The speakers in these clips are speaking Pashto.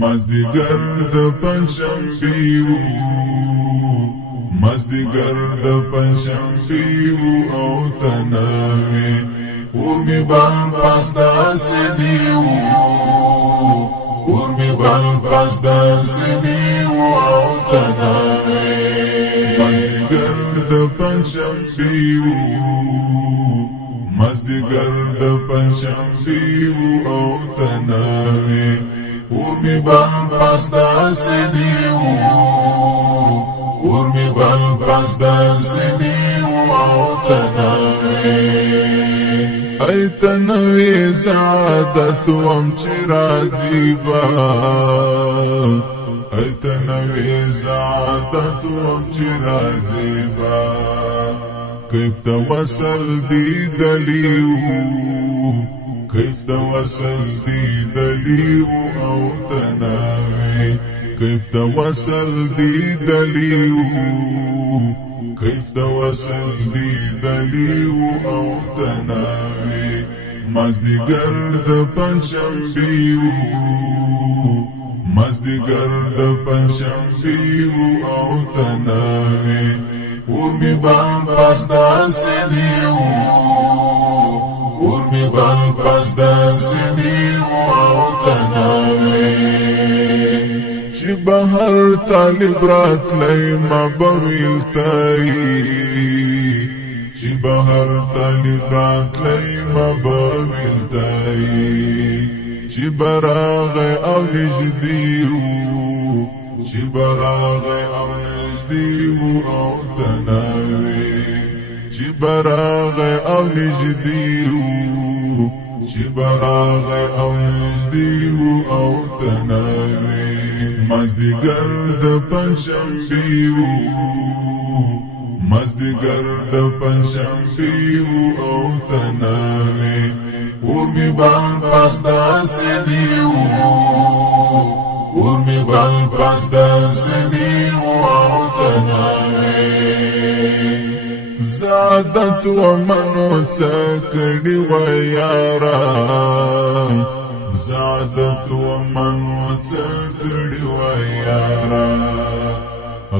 مازدیګر د پنځشنبې و مازدیګر د پنځشنبې و او تناوي اور می بال پاس داسې دی و اور می بال پاس داسې دی و او تناوي مازدیګر د پنځشنبې و مازدیګر د پنځشنبې و او تناوي اور می بال پاس داسې دی و اور می بال پاس داسې دی و او تناوي ای تنوي سعادت وم چې راځي با ای تنوي سعادت وم چې راځي با کیف توسل دی دلیو کیف توسل دی دلیو او تناوي کیف توسل دی دلیو کیف توسل دی دلیو او تناوي مازدیګر د پنځشنبې و مازدیګر د پنځشنبې و او تناوي اور می بال پاس داسې دی و اور می بال پاس داسې دی و او تناوي چې بهر طالب راتلی ما بویل تایی چې بهر طالب راتلی ما بویل تایی چې براغی او نژدې و چې براغی او نژدې و او تناوي چې براغی او نژدې و چې براغی او نژدې و او تناوي مازدیګر د پنځشنبې و مازدیګر د پنځشنبې و او تناوي اور می بال پاس داسې دی و اور می بال پاس داسې دی و او تناوي زادت و منو څه کړي و یارا زادت و منو څه کړي و یارا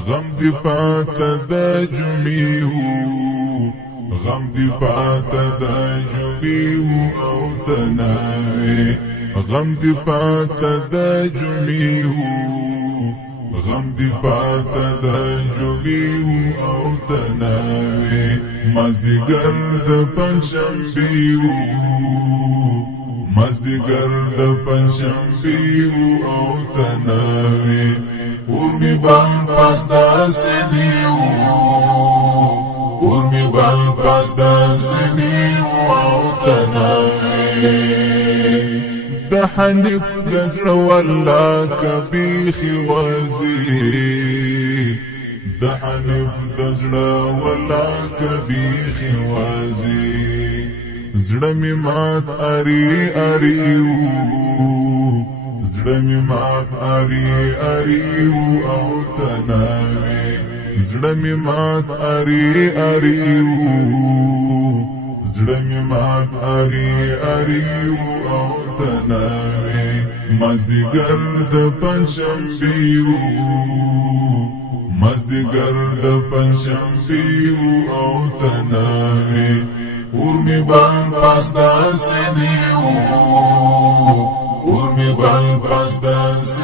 غم دی پاته د جمعې و غم دی پاته د جمعې و او تناوي غم دی پاته د جمعې و غم دی پاته د جمعې و او تناوي مازدیګر د پنځشنبې و مازدیګر د پنځشنبې و او تناوي اور می بال پاس داسې دی و اور می بال پاس داسې دی و او تناوي د حنیف د زړه والله کبیخي وزي د حنیف د زړه والله کبیخي وزي زړه می مات اری اری و زړه می مات اری اری و او تناوي زړه می مات اری اری و زړه می مات اری اری و او تناوي مازدیګر د پنځشنبې و مازدیګر د پنځشنبې و او تناوي اور می بال پاس داسې دی و اور می بال پاس داسې